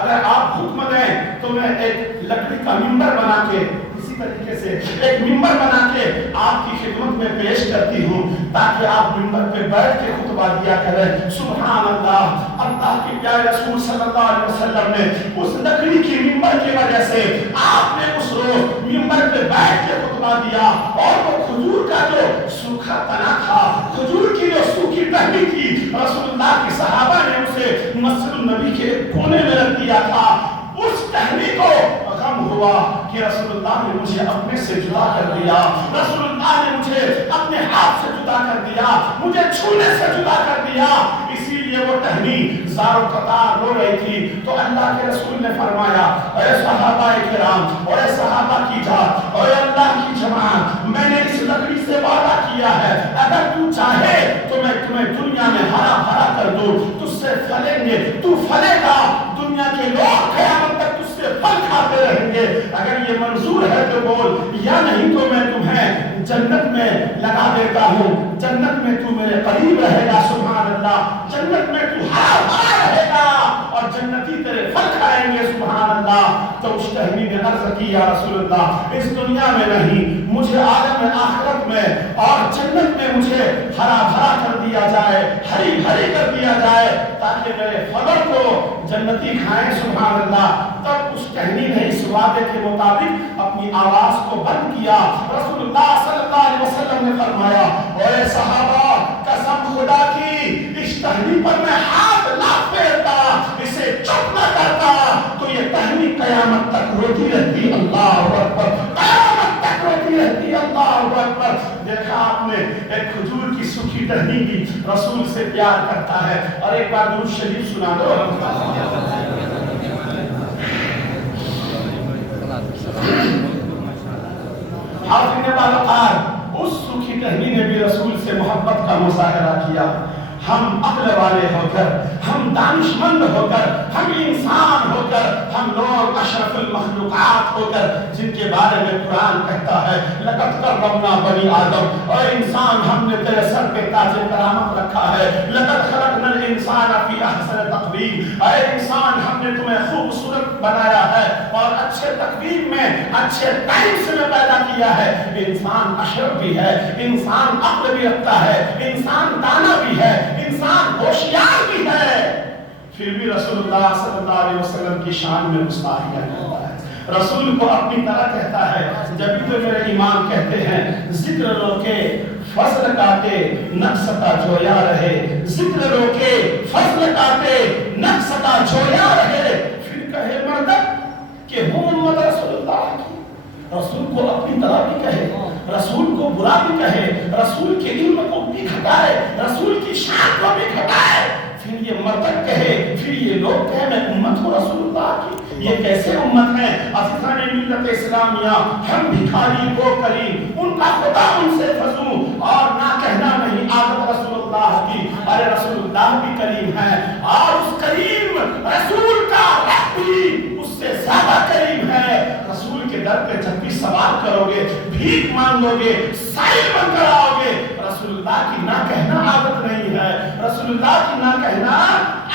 اگر آپ حکم دیں تو میں ایک لکڑی کا منبر بنا کے، اسی طریقے سے ایک منبر بنا کے آپ کی خدمت میں پیش کرتی ہوں تاکہ آپ منبر پہ بیٹھ کے خطبہ دیا کریں۔ سبحان اللہ، اللہ کے پیارے رسول صلی اللہ علیہ وسلم نے اس لکڑی کی منبر کی وجہ سے آپ نے اس روز منبر پہ بیٹھ کے خطبہ دیا، اور وہ کھجور کا جو سوکھا تنا تھا، کھجور کی جو سوکھی ٹہنی تھی، رسول اللہ کی صحابہ نے اسے مسجد النبی کے کونے میں رکھ دیا تھا۔ اس ٹہنی کو غم ہوا کہ رسول اللہ نے مجھے اپنے سے جدا کر دیا، رسول اللہ نے مجھے اپنے ہاتھ سے جدا کر دیا، مجھے چھونے سے جدا کر دیا، اسی لیے وہ ٹہنی زار و قطار رو رہی تھی۔ تو اللہ کے رسول نے فرمایا اے صحابہ کرام اور اے صحابہ کی جات اور اے اللہ کی جماعت، میں نے اس لکڑی سے وعدہ کیا ہے اگر تو چاہے تو میں تمہیں دنیا میں ہرا بھرا کر دوں، تجھ سے پھلیں گے، تو پھلے گا، دنیا کے لوگ قیامت تک تجھ سے پھل کھاتے رہیں گے، اگر یہ منظور ہے تو بول، یا نہیں تو میں تمہیں جنت میں لگا دیتا ہوں، جنت میں تو میرے قریب رہے گا۔ سبحان اللہ، جنت میں تو ہرا بھرا رہے گا اور جنتی تیرے پھل کھائیں گے۔ سبحان اللہ۔ تو اس ٹہنی نے عرض کی یا رسول اللہ اس دنیا میں نہیں، مجھے عالم آخرت میں اور جنت میں مجھے ہرا بھرا کر دیا جائے، ہری بھری کر دیا جائے تاکہ میرے پھلوں کو جنتی کھائیں۔ سبحان اللہ۔ تب اس ٹہنی نے اس وعدے کے مطابق اپنی آواز کو بند کیا۔ رسول اللہ صلی اللہ علیہ وسلم نے فرمایا اے صحابہ قسم خدا کی اس تہنی پر میں ہاتھ نہ پھیرتا، اسے چپ نہ کرتا تو یہ تہنی قیامت تک روتی رہتی۔ اللہ اکبر، قیامت تک روتی رہتی۔ اللہ اکبر۔ دیکھا آپ نے ایک کھجور کی سوکھی ٹہنی کی رسول سے پیار کرتا ہے، اور ایک بار درود شریف سنا دو۔ حافظ باوقار اس سوکھی ٹہنی نے بھی رسول سے محبت کا مظاہرہ کیا۔ ہم عقل والے ہو کر، ہم دانشمند ہو کر، ہم انسان ہو کر، ہم لوگ اشرف المخلوقات ہو کر، جن کے بارے میں قرآن کہتا ہے لقد کرمنا بنی آدم، اور انسان ہم نے تیرے سر پہ تاج کرامت رکھا ہے۔ لقد خلقنا الانسان فی احسن تقویم، اے انسان ہم نے تمہیں خوبصورت بنایا ہے اور اچھے تقویم میں، اچھے ٹائم سے پیدا کیا ہے۔ انسان اشرف بھی ہے، انسان عقل بھی رکھتا ہے، انسان دانا بھی ہے، انسان ہوشیار بھی ہے، پھر بھی رسول اللہ صلی اللہ علیہ وسلم کی شان میں گستاخیاں کرتا ہے، رسول کو اپنی طرح کہتا ہے۔ جب تو میرے امام کہتے ہیں ذکر روکے فضل کاٹے نقص کا جویا رہے، ذکر روکے فضل کاٹے نقص کا جویا رہے، پھر کہے مردک کہ وہ امت رسول اللہ کی، رسول کو اپنی طرح بھی کہے، رسول کو برا بھی کہے، رسول کے علم کو بھی گھٹائے، رسول کی شان کو بھی گھٹائے، پھر یہ مرتب کہے، پھر یہ لوگ کہے میں امت ہوں رسول اللہ کی۔ یہ کیسے امت ہیں؟ عزیزان ملت اسلامیہ، ہم بھکاری کو کریم، ان کا خدا ان سے فضوں، اور نہ کہنا نہیں عادت رسول اللہ کی۔ ارے رسول اللہ بھی کریم ہے، اور اس کریم رسول کا رب بھی اس سے زیادہ کریم ہے۔ رسول کے در پہ جب بھی سوال کرو گے، بھیک مانگو گے، سائل بن کر آؤ گے، رسول اللہ کی نہ کہنا عادت نہیں ہے، رسول اللہ کی نہ کہنا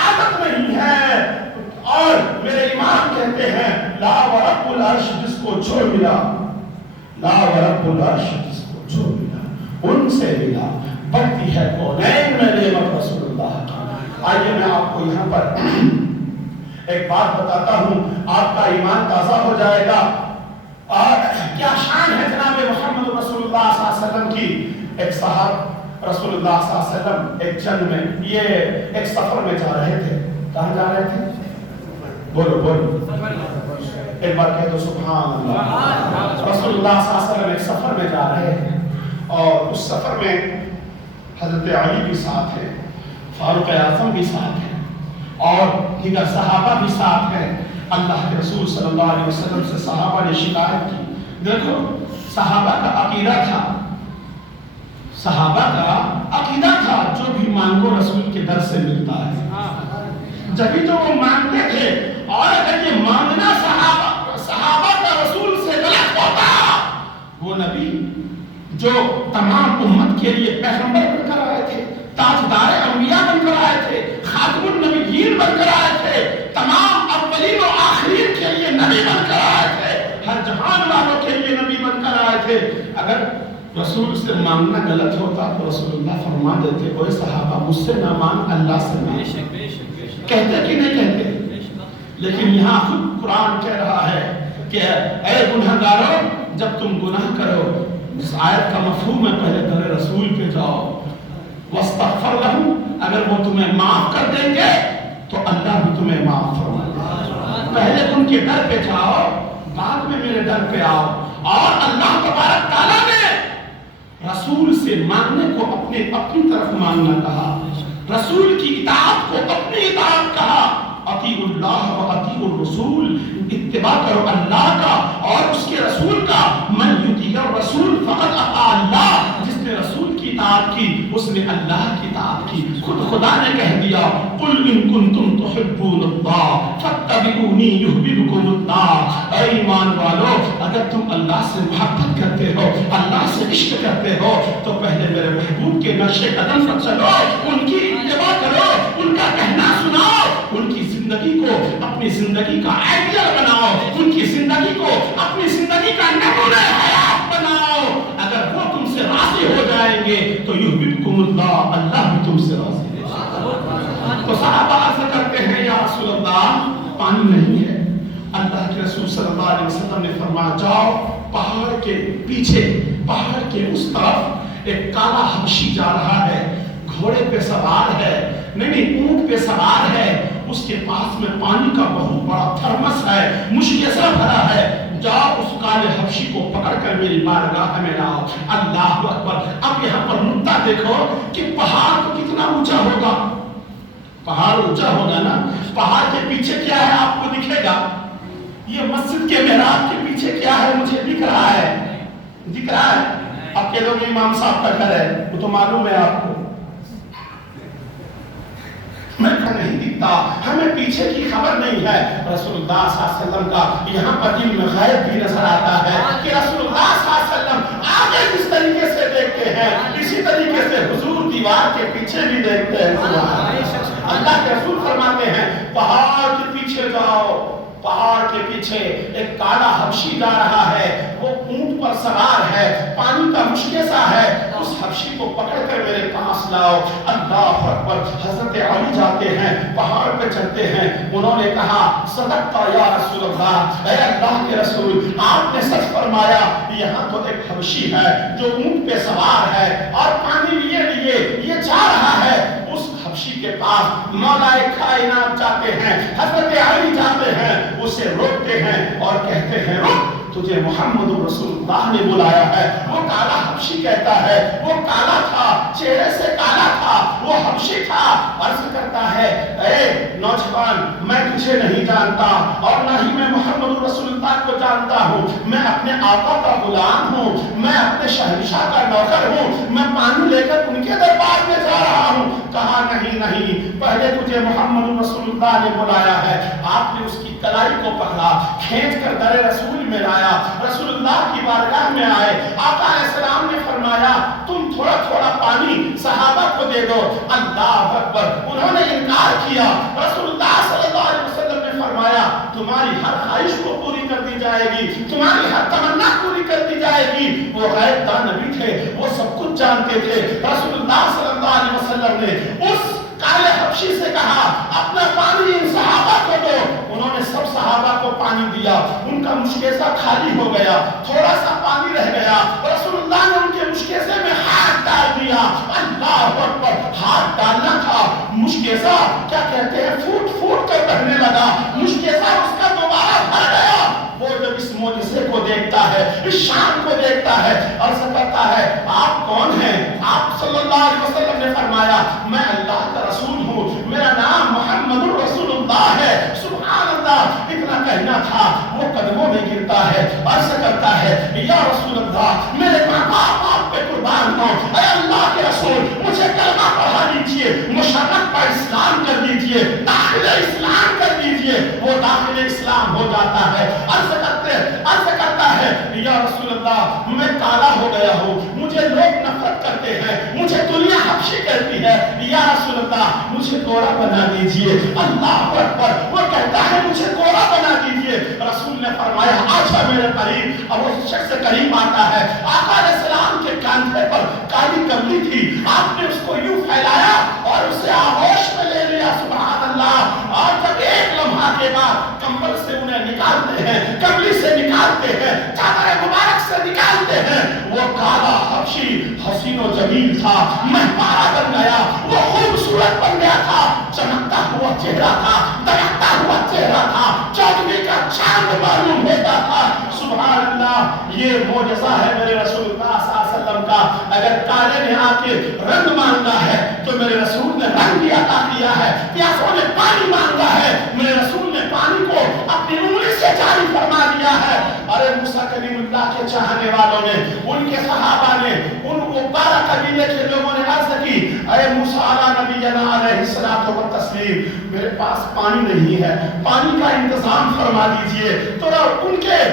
عادت نہیں ہے۔ اور میرے امام کہتے ہیں لا ورب العرش جس کو جو ملا، لا ورب العرش جس کو جو ملا ان سے ملا، بڑھتی ہے کونین میں نعمت رسول اللہ کی۔ آئیے میں آپ کو یہاں پر ایک بات بتاتا ہوں، آپ کا ایمان تازہ ہو جائے گا۔ اور کیا شان ہے جناب محمد رسول اللہ صلی اللہ علیہ وسلم کی۔ ایک صاحب رسول اللہ صلی اللہ علیہ وسلم ایک جنگ میں، یہ ایک سفر میں جا رہے تھے۔ کہاں جا رہے تھے؟ بولو بولو، ایک بار کہہ دو سبحان اللہ۔ رسول اللہ صلی اللہ علیہ وسلم ایک سفر میں جا رہے ہیں، اور اس سفر میں حضرت علی بھی ساتھ ہیں، فاروق اعظم بھی ساتھ ہیں، اور دیگر صحابہ بھی ساتھ ہیں۔ اللہ کے رسول صلی اللہ علیہ وسلم سے صحابہ نے شکایت کی۔ دیکھو صحابہ کا عقیدہ تھا، صحابہ کا عقیدہ تھا جو بھی مانگو رسول کے در سے ملتا ہے، جبھی تو وہ مانگتے تھے۔ اور اگر یہ مانگنا صحابہ کا رسول سے غلط ہوتا، وہ نبی جو تمام امت کے لیے پیغمبر بن کر آئے تھے، تاجدار انبیاء بن کر آئے تھے، خاتم النبیین بن کر آئے تھے، تمام اولین و آخرین کے لیے نبی بن کر آئے تھے، ہر جہان والوں کے لیے نبی بن کر آئے تھے، اگر رسول سے مانگنا غلط ہوتا تو رسول اللہ فرما دیتے اوے صحابہ مجھ سے نہ مانگ، اللہ سے مانگ۔ کہتے کہ نہیں کہتے؟ لیکن یہاں خود قرآن کہہ رہا ہے کہ اے گنہگاروں جب تم گناہ کرو، اس آیت کا مفہوم ہے پہلے در رسول پہ جاؤ، واستغفر لہم، اگر وہ تمہیں معاف کر دیں گے تو اللہ بھی تمہیں معاف فرما دے۔ پہلے ان کے در پہ جاؤ، بعد میں میرے در پہ آؤ۔ اور اللہ تبارک تعالیٰ نے رسول سے مانگنے کو اپنی طرف مانگنا کہا، رسول کی اطاعت کو اپنی اطاعت کہا۔ اطیعوا اللہ و اطیعوا الرسول، اتباع کرو اللہ کا اور اس کے رسول کا۔ من یطیع الرسول فقد اطاع اللہ، جس نے رسول کی اطاعت کی اس نے اللہ کی اطاعت کی۔ خود خدا نے کہہ دیا قل ان کنتم تحبون اللہ فاتبعونی یحببکم اللہ۔ اے ایمان والو اگر تم اللہ سے محبت کرتے ہو، اللہ سے عشق کرتے ہو تو پہلے میرے محبوب کے نقش قدم پر چلو، ان کی اتباع کرو، ان کا کہنا سناؤ، ان کی زندگی کو اپنی زندگی کا آئیڈیل بناؤ، ان کی زندگی کو اپنی زندگی کا نمونہ حیات بناؤ۔ اگر وہ تم سے راضی ہو جائیں گے تو یحببکم اللہ، اللہ بھی تم سے راضی ہے۔ تو صحابہ عرض کرتے ہیں یا رسول اللہ پانی نہیں ہے۔ اللہ کے رسول صلی اللہ علیہ وسلم نے فرمایا جاؤ پہاڑ کے پیچھے، پہاڑ کے اس طرف ایک کالا حبشی جا رہا ہے، گھوڑے پہ سوار ہے، نہیں اونٹ پہ سوار ہے، اس کے پاس میں پانی کا بہت بڑا تھرمس ہے، مشکیزہ بھرا ہے، جاؤ اس کالے حبشی کو پکڑ کر میری بارگاہ میں لاؤ۔ اللہ اکبر۔ اب یہاں پر نقطہ دیکھو کہ پہاڑ تو کتنا اونچا ہوگا، پہاڑ اونچا ہوگا نا، پہاڑ کے پیچھے کیا ہے آپ کو دکھے گا؟ یہ مسجد کے محراب کے پیچھے کیا ہے مجھے دکھ رہا ہے، دکھ رہا ہے؟ اب کہہ دو کہ امام صاحب کا گھر ہے، وہ تو معلوم ہے آپ کو، میں نہیں دکھتا، ہمیں پیچھے کی خبر نہیں ہے۔ رسول اللہ صلی اللہ علیہ وسلم کا یہاں پر علم غیب بھی نظر آتا ہے کہ رسول اللہ صلی اللہ علیہ وسلم آگے جس طریقے سے دیکھتے ہیں اسی طریقے سے حضور دیوار کے پیچھے بھی دیکھتے ہیں۔ اللہ کے رسول فرماتے ہیں پہاڑ کے پیچھے جاؤ، پہاڑ کے پیچھے ایک کالا حبشی جا رہا ہے، وہ اونٹ پر سوار ہے، پانی کا مشکیزہ ہے، اس حبشی کو پکڑ کر میرے پاس لاؤ۔ اللہ اکبر۔ حضرت علی جاتے ہیں، پہاڑ پہ چڑھتے ہیں، انہوں نے کہا صدقت یا رسول اللہ، اے اللہ کے رسول آپ نے سچ فرمایا، یہاں تو ایک حبشی ہے جو اونٹ پہ سوار ہے اور پانی لیے یہ جا رہا ہے۔ اس حبشی کے پاس مولا کائنات جاتے ہیں، حضرت علی جاتے ہیں، اسے روکتے ہیں اور کہتے ہیں رک، تجھے محمد رسول اللہ نے بلایا ہے۔ وہ کالا حبشی کہتا ہے، وہ کالا تھا، چہرے سے کالا تھا، وہ حبشی تھا، عرض کرتا ہے اے نوجوان میں تجھے نہیں جانتا اور نہ ہی میں محمد رسول اللہ کو جانتا ہوں، میں اپنے آقا کا غلام ہوں، میں اپنے شہنشاہ کا نوکر ہوں، میں پانی لے کر ان کے دربار میں جا رہا ہوں۔ کہا نہیں، پہلے تجھے محمد رسول اللہ نے بلایا ہے۔ آپ نے اس کی کلائی کو پکڑا، کھینچ کر در رسول میں لایا، رسول اللہ کی بارگاہ میں آئے، آقا علیہ السلام نے فرمایا تم تھوڑا تھوڑا پانی صحابہ کو دے دو۔ اللہ اکبر۔ انہوں نے انکار کیا، رسول اللہ صلی اللہ علیہ وسلم نے فرمایا تمہاری ہر خواہش کو پوری کر دی جائے گی، تمہاری ہر تمنا پوری کر دی جائے گی۔ وہ غیب دان نبی تھے، وہ سب کچھ جانتے تھے۔ رسول اللہ صلی اللہ علیہ وسلم نے اس کالے حبشی سے کہا اپنا پانی ان صحابہ کو دو۔ انہوں نے سب صحابہ کو پانی دیا، ان کا مشکیزہ خالی ہو گیا، تھوڑا سا پانی رہ گیا، رسول اللہ نے ان کے مشکیزے میں ہاتھ ڈال دیا۔ اللہ اکبر۔ ہاتھ ڈالنا تھا، مشکیزہ کیا کہتے ہیں پھوٹ پھوٹ کر بہنے لگا، مشکیزہ اس کا دوبارہ بھر گیا۔ وہ جب اس معجزے کو دیکھتا ہے، اس شان کو دیکھتا ہے، عرض کرتا ہے آپ کون ہیں؟ آپ صلی اللہ علیہ وسلم نے فرمایا میں اللہ کا رسول ہوں، میرا نام محمد الرسول اللہ ہے۔ سبحان اللہ۔ اتنا کہنا تھا، وہ قدموں میں گرتا ہے، عرض کرتا ہے یا رسول اللہ میرے ماں باپ آپ پہ قربان ہوں، اے اللہ کے رسول مجھے کلمہ پڑھا دیجئے، مشرف پر اسلام کر دیجئے، داخل اسلام کر دیجئے۔ وہ داخل اسلام ہو جاتا ہے، عرض کرتا ہے یا رسول اللہ میں کالا ہو گیا ہوں، مجھے لوگ نفرت کرتے ہیں، مجھے دنیا حبشی کہتی ہے، یا رسول اللہ مجھے گورا بنا دیجئے۔ اللہ اکبر۔ وہ کہتا ہے مجھے گورا بنا دیجئے۔ رسول نے فرمایا آجا میرے قریب۔ اب وہ شخص قریب آتا ہے، آقا علیہ السلام کے کاندھے پر کالی کملی تھی، آپ نے اس کو یوں پھیلایا اور اسے آغوش میں لے لیا۔ سبحان اللہ۔ اور جب ایک لمحہ کے بعد کمبل سے انہیں نکالتے ہیں، کملی سے نکالتے ہیں، چادر مبارک سے نکالتے ہیں، وہ کالا حبشی حسین و جمیل تھا، مہپارا بن گیا، وہ خوبصورت بن گیا تھا، چمکتا ہوا چہرہ تھا، دمکتا ہوا چہرہ تھا، چودھویں کا چاند معلوم ہوتا تھا۔ سبحان اللہ۔ یہ معجزہ ہے میرے رسول اللہ صلی اللہ علیہ وسلم کا۔ اگر کالے نے آ کے رنگ مانگا ہے تو میرے رسول نے رنگ بھی عطا کیا ہے، پیاسوں نے پانی مانگا ہے، میرے رسول نے پانی کو اپنی انگلی سے جاری فرما دیا ہے۔ ارے موسیٰ کلیم اللہ کے چاہنے والوں نے، ان کے صحابہ نے، ان کو 12 قبیلے کے لوگوں نے عرض کی اے موسیٰ علیہ نبینا علیہ الصلوۃ والتسلیم میرے پاس پانی نہیں ہے، پانی کا انتظام فرما دیجئے۔ تو ان کے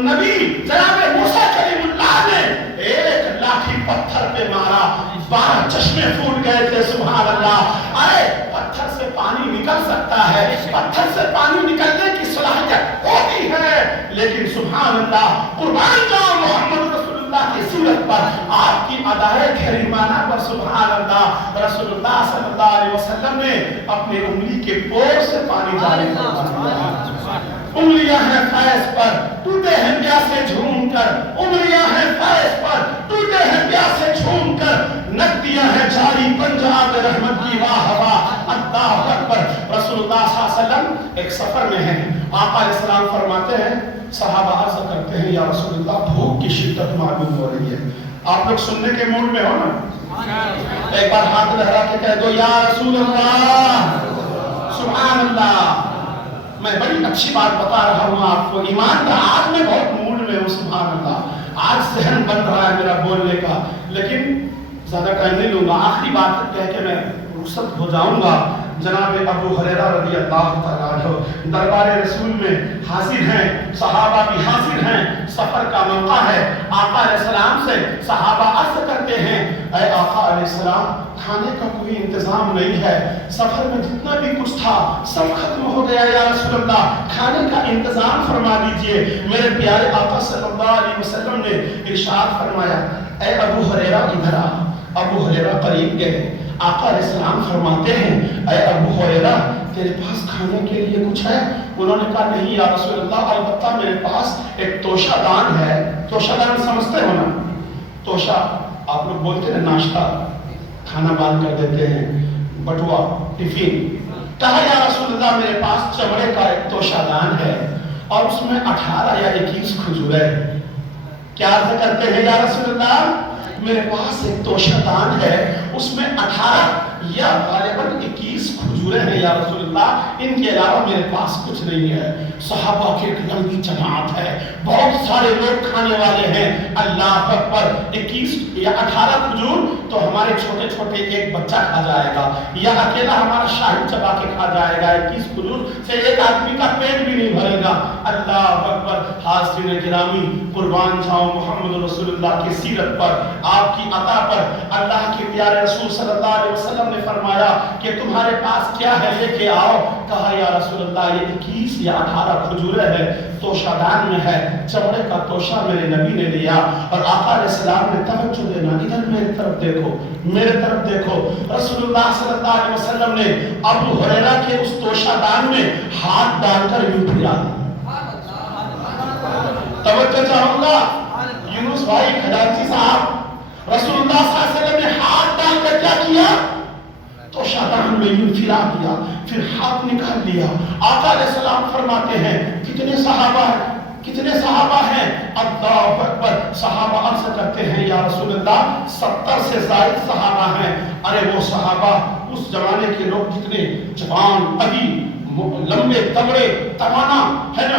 نبی جناب موسیٰ کلیم اللہ نے ایک لاٹھی پتھر پہ مارا، 12 چشمے پھوٹ گئے تھے۔ سبحان اللہ۔ ارے پتھر سے پانی نکل سکتا ہے، پتھر سے پانی نکلنے کی صلاحیت ہوتی ہے، لیکن سبحان اللہ قربان جاؤ محمد رسول اللہ کی صورت پر، آپ کی ادائے کریمانہ پر سبحان اللہ رسول اللہ صلی اللہ علیہ وسلم نے اپنے انگلی کے پور سے پانی جاری فرمایا۔ انگلیاں ہیں فیض پر، ٹوٹے ہیں پیاسے جھوم کر، انگلیاں ہیں فیض پر، ٹوٹے ہیں پیاسے جھوم کر، نقدیاں ہیں جاری پنجاب رحمت کی واہ ہوا اللہ اکبر. رسول اللہ صلی اللہ علیہ وسلم ایک سفر میں ہیں. آقا علیہ السلام فرماتے ہیں, صحابہ عرض کرتے ہیں یا رسول اللہ بھوک کی شدت معلوم ہو رہی ہے. آپ لوگ سننے کے موڈ میں ہو نا؟ ایک بار ہاتھ لہرا کے کہہ دو یا رسول اللہ. سبحان اللہ. میں بڑی اچھی بات بتا رہا ہوں آپ کو, ایمان کا. آج میں بہت موڈ میں ہوں, سبحان اللہ. آج ذہن بن رہا ہے میرا بولنے کا, لیکن زیادہ ٹائم نہیں لوں گا. آخری بات کہہ کے میں رخصت ہو جاؤں گا. جناب ابو ہریرہ رضی اللہ تعالیٰ عنہ دربار رسول میں حاضر ہیں, صحابہ بھی حاضر ہیں. سفر کا موقع ہے. آقا علیہ السلام سے صحابہ عرض کرتے ہیں اے آقا علیہ السلام کھانے کا کوئی انتظام نہیں ہے, سفر میں جتنا بھی کچھ تھا سب ختم ہو گیا یا رسول اللہ, کھانے کا انتظام فرما دیجئے. میرے پیارے آقا صلی اللہ علیہ وسلم نے ارشاد فرمایا اے ابو ہریرہ ادھر آ. ابو ہریرہ قریب گئے. آقا علیہ السلام فرماتے ہیں اے ابو ہریرہ تیرے پاس کھانے کے لیے کچھ ہے؟ انہوں نے کہا نہیں یا رسول اللہ, البتہ میرے پاس ایک توشہ دان ہے. توشہ دان سمجھتے ہو نا؟ توشہ آپ لوگ بولتے ہیں ناشتہ کھانا باندھ کر دیتے ہیں, بٹوا ٹفن. کہا یا رسول اللہ میرے پاس چمڑے کا ایک توشہ دان ہے اور اس میں 18 یا 21 کھجوریں ہیں. کیا عرض کرتے ہیں یا رسول اللہ میرے پاس ایک توشہ دان ہے, اس میں 18 یا غالباً 21 کھجوریں ہیں یا رسول اللہ, ان کے علاوہ میرے پاس کچھ نہیں ہے. صحابہ کی ایک لمبی جماعت ہے, بہت سارے لوگ کھانے والے ہیں. اللہ اکبر. 21 یا 18 کھجور تو ہمارے چھوٹے چھوٹے ایک بچہ کھا جائے گا, یا اکیلا ہمارا شاہد چبا کے کھا جائے گا. 21 کھجور سے ایک آدمی کا پیٹ بھی نہیں بھرے گا. اللہ اکبر. حاضرین گرامی, قربان جاؤں محمد رسول اللہ کی سیرت پر, آپ کی عطا پر. اللہ کے پیارے رسول صلی اللہ علیہ وسلم نے فرمایا کہ تمہارے پاس کیا ہے لے کے آؤ. کہا یا رسول اللہ یہ 21 یا 18 کھجوریں ہیں, توشہ دان میں ہے. چمڑے کا توشہ میرے نبی نے لیا اور آقا علیہ السلام نے توجہ دینا, ادھر میری طرف دیکھو, میرے طرف دیکھو. رسول اللہ صلی اللہ علیہ وسلم نے ابو ہریرہ کے اس توشہ دان میں ہاتھ ڈال کر یوں پھرا دیا. توجہ چاہوں گا یونس بھائی کھجاچی صاحب, رسول اللہ صلی اللہ علیہ وسلم نے ہاتھ ڈال کر کیا کیا؟ توشہ دان میں یوں پھرا دیا, پھر ہاتھ نکال دیا. آقا علیہ السلام فرماتے ہیں کتنے صحابہ ہیں, کتنے صحابہ ہیں؟ اللہ اکبر. صحابہ عرض کرتے ہیں یا رسول اللہ 70 سے زائد صحابہ ہیں. ارے وہ صحابہ اس زمانے کے لوگ جتنے جوان ابھی لمبے تگڑے توانا ہے نا,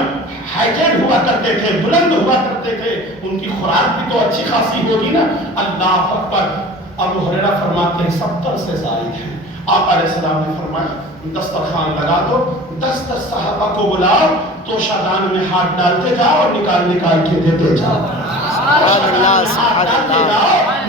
ہائیٹیڈ ہوا کرتے تھے, بلند ہوا کرتے تھے, ان کی خوراک بھی تو اچھی خاصی ہوگی نا. اللہ اکبر. ابو ہریرہ فرماتے ہیں 70 سے زائد ہیں. آقا علیہ السلام نے فرمایا دسترخوان لگا دو, 10 صحابہ کو بلاؤ, توشہ دان میں ہاتھ ڈالتے جاؤ اور نکال کے دیتے جاؤ.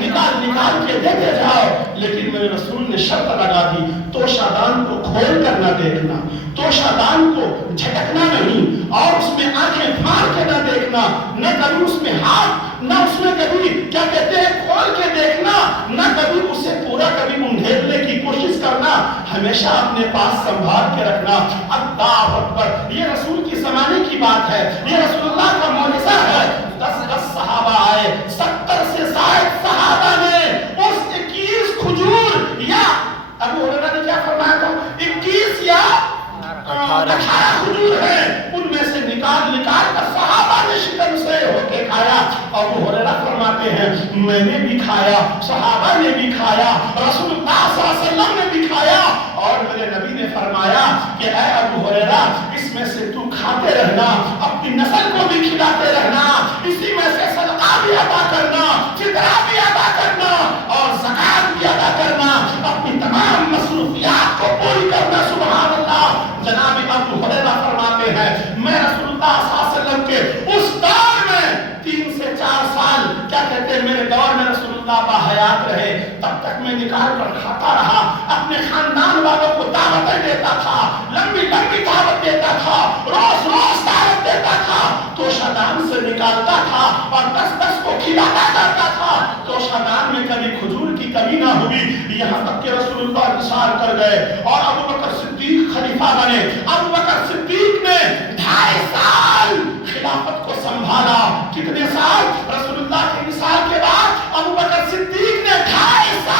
نکال کے دیتے جاؤ. لیکن میرے رسول نے شرط لگا دی, توشہ دان کو کھول کر نہ دیکھنا, توشہ دان کو جھٹکنا نہیں, اور اس میں آنکھیں پھاڑ کے نہ دیکھنا, نہ کبھی اس میں ہاتھ, نہ اس میں کبھی کیا کہتے ہیں کھول کے دیکھنا, نہ کبھی اسے پورا کبھی انڈھیرنے کی کوشش کرنا, ہمیشہ اپنے پاس سنبھال کے رکھنا. اللہ اکبر. یہ رسول کی زمانے کی بات ہے, یہ رسول اللہ کا معجزہ ہے. 10 صحابہ آئے, 70 سے زائد صحابہ نے اس 21 کھجور, یا ابو ہریرہ نے کیا فرمایا تھا, 21 یا 18 کھجور ہیں, ان میں سے نکال کر صحابہ نے شکم سے ہو کے کھایا. ابو ہریرہ فرماتے ہیں میں نے بھی کھایا, صحابہ نے بھی کھایا, رسول اللہ صلی اللہ علیہ وسلم نے بھی کھایا, اور میرے نبی نے فرمایا کہ اے ابو ہریرہ اس میں سے تو کھاتے رہنا, اپنی نسل کو بھی کھلاتے رہنا, اسی میں سے صدقہ بھی ادا کرنا, فطرہ بھی ادا کرنا, اور زکات بھی ادا کرنا, اپنی تمام مصروفیات کو پوری کرنا. سبحان اللہ. جناب ابو ہریرہ فرماتے ہیں میں رسول اللہ صلی اللہ علیہ وسلم کے اس دور میں 3 سے 4 سال کیا کہتے ہیں میرے دور میں رسول اللہ باحیات رہے, تب تک میں نکال کر کھاتا رہا, اپنے خاندان والوں کو دعوتیں دیتا تھا, لمبی دعوت دیتا تھا, روز دعوت دیتا تھا, توشہ دان سے نکالتا تھا اور 10 کو کھلاتا کرتا تھا. توشہ دان میں کبھی کھجور کی کمی نہ ہوئی, یہاں تک کہ رسول اللہ انتقال کر گئے اور ابو بکر صدیق خلیفہ بنے. ابو بکر صدیق نے 2.5 سال خلافت کو سنبھالا. کتنے سال؟ رسول اللہ کے وصال کے بعد ابو بکر صدیق نے 2.5 سال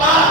12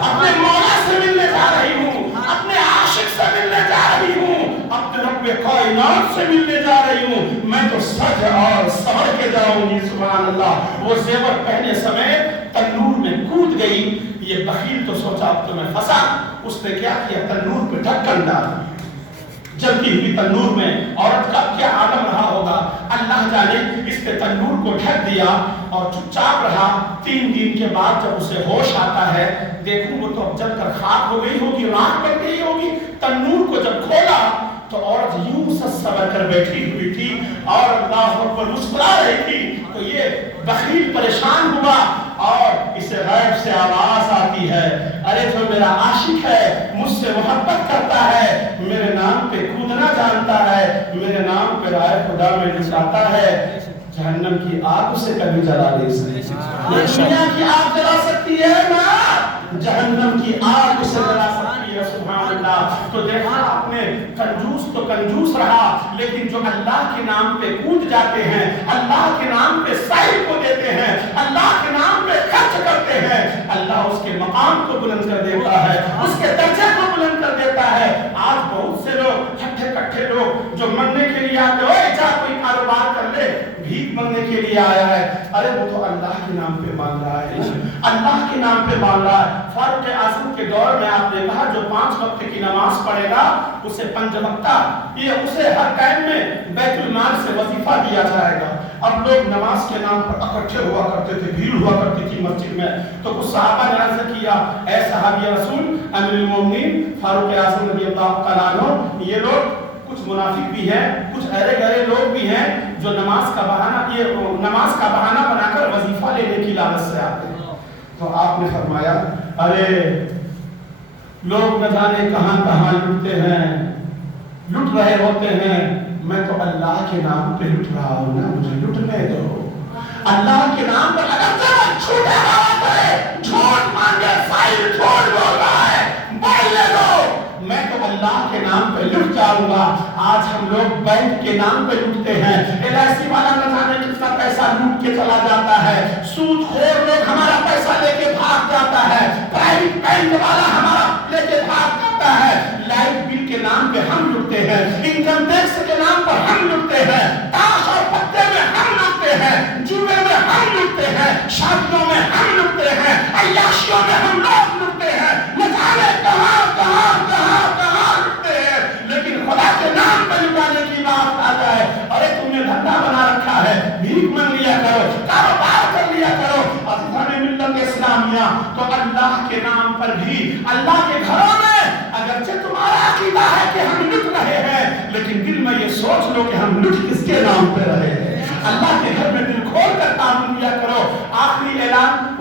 اپنے مولا سے ملنے جا رہی ہوں، اپنے عاشق سے ملنے جا رہی ہوں، اپنے رب کائنات سے ملنے جا رہی ہوں، میں تو سج اور سنور کے جاؤں گی۔ سبحان اللہ۔ وہ زیور پہنے سمیت تنور میں کود گئی۔ یہ بخیل تو سوچا اب تو میں پھنسا، اس نے کیا کیا، تنور پہ ڈھکن ڈال دیا۔ جلتی ہوئی تنور میں عورت کا کیا عالم رہا ہوگا اللہ جانے۔ اس نے تنور کو ڈھک دیا اور چپ چاپ رہا۔ 3 دن کے بعد جب اسے ہوش آتا ہے، دیکھوں وہ تو اب جل کر خاک ہو گئی ہوگی، راکھ بن گئی ہوگی۔ تنور کو جب کھولا تو عورت یوں سج سور کر بیٹھی ہوئی تھی اور اللہ اکبر مسکرا رہی تھی۔ تو یہ بخیل پریشان ہوا اور اسے غیب سے آواز آتی ہے، ارے جو میرا عاشق ہے، مجھ سے محبت کرتا ہے، میرے نام پہ کودنا جانتا ہے، میرے نام پہ رائے خدا میں نچاتا ہے، جہنم کی آگ اسے کبھی جلا نہیں سکتی۔ دنیا کی آگ جلا سکتی ہے نا، جہنم کی آگ اسے جلا سکتی ہے۔ سبحان اللہ۔ تو دیکھا آپ نے، کنجوس تو کنجوس رہا، لیکن جو اللہ کے نام پہ کود جاتے ہیں، اللہ کے نام پہ سائل کو دیتے ہیں، اللہ کے نام پہ خرچ کرتے ہیں، اللہ اس کے مقام کو بلند کر دیتا ہے، اس کے درجے کو بلند کر دیتا ہے۔ آج بہت سے لوگ، ہٹھے کٹھے لوگ جو مننے کے لیے آتے ہیں، جا کوئی کاروبار کر لے، بھیک مانگنے کے لیے آیا ہے، ارے وہ تو اللہ کے نام پہ مانگ رہا ہے، اللہ کے نام پہ مانگ رہا ہے۔ فاروق اعظم کے دور میں آپ نے کہا جو 5 وقت کی نماز پڑھے گا اسے 5 وقتہ، یہ اسے ہر ٹائم میں بیت المال سے وظیفہ دیا جائے گا۔ اب لوگ نماز کے نام پر اکٹھے ہوا کرتے تھے، بھیڑ ہوا کرتی تھی مسجد میں، تو کچھ صحابہ نے عرض کیا، اے صحابی رسول امیر المومنین فاروق اعظم رضی اللہ تعالیٰ عنہ، یہ لوگ کچھ منافق بھی ہیں، کچھ ارے گرے لوگ بھی ہیں جو نماز کا بہانہ بنا کر وظیفہ لینے کی لالچ سے آتے ہیں۔ تو آپ نے فرمایا، ارے لوگ نہ جانے کہاں کہاں لٹتے ہیں، لٹ رہے ہوتے ہیں، میں تو اللہ کے نام پہ لٹ رہا ہوں نا، مجھے لٹنے دو۔ اللہ کے نام پر اگر چھوٹے رہا کرے، جھوٹ مانگے، فائل چھوڑ بول رہا ہے، بولنے دو، میں تو اللہ کے نام پہ لٹ جاؤں گا۔ آج ہم لوگ بینک کے نام پہ لٹتے ہیں، LIC والا نہ جانے کتنا پیسہ لوٹ کے چلا جاتا ہے، سود خور لوگ ہمارا پیسہ لے کے بھاگ جاتا ہے، پرائیویٹ بینک والا ہمارا لے کے بھاگ جاتا ہے، لائٹ بل کے نام پہ ہم لٹتے ہیں، انکم ٹیکس کے نام پر ہم لٹتے ہیں، تاش اور پتے میں ہم لٹتے ہیں، جوئے میں ہم لٹتے ہیں، شادیوں میں ہم لٹتے ہیں، عیاشیوں میں ہم لوگ لٹتے ہیں، نہ جانے کہاں کہاں کہاں کہاں لٹتے ہیں، لیکن خدا کے نام پہ لٹانے کی بات آ جائے، ارے تم نے دھندا بنا رکھا ہے، بھیک مانگ لیا کرو، کاروبار کر لیا کرو، عزیزان ملت اسلامیہ، تو اللہ کے نام پر بھی، اللہ کے گھروں میں اگرچہ تمہارا عقیدہ ہے کہ ہم لٹ رہے ہیں، لیکن دل میں یہ سوچ لو کہ ہم لٹ کس کے نام پہ رہے ہیں۔ اللہ کے گھر میں دل کھول کر تعلیم لیا کرو۔ آخری اعلان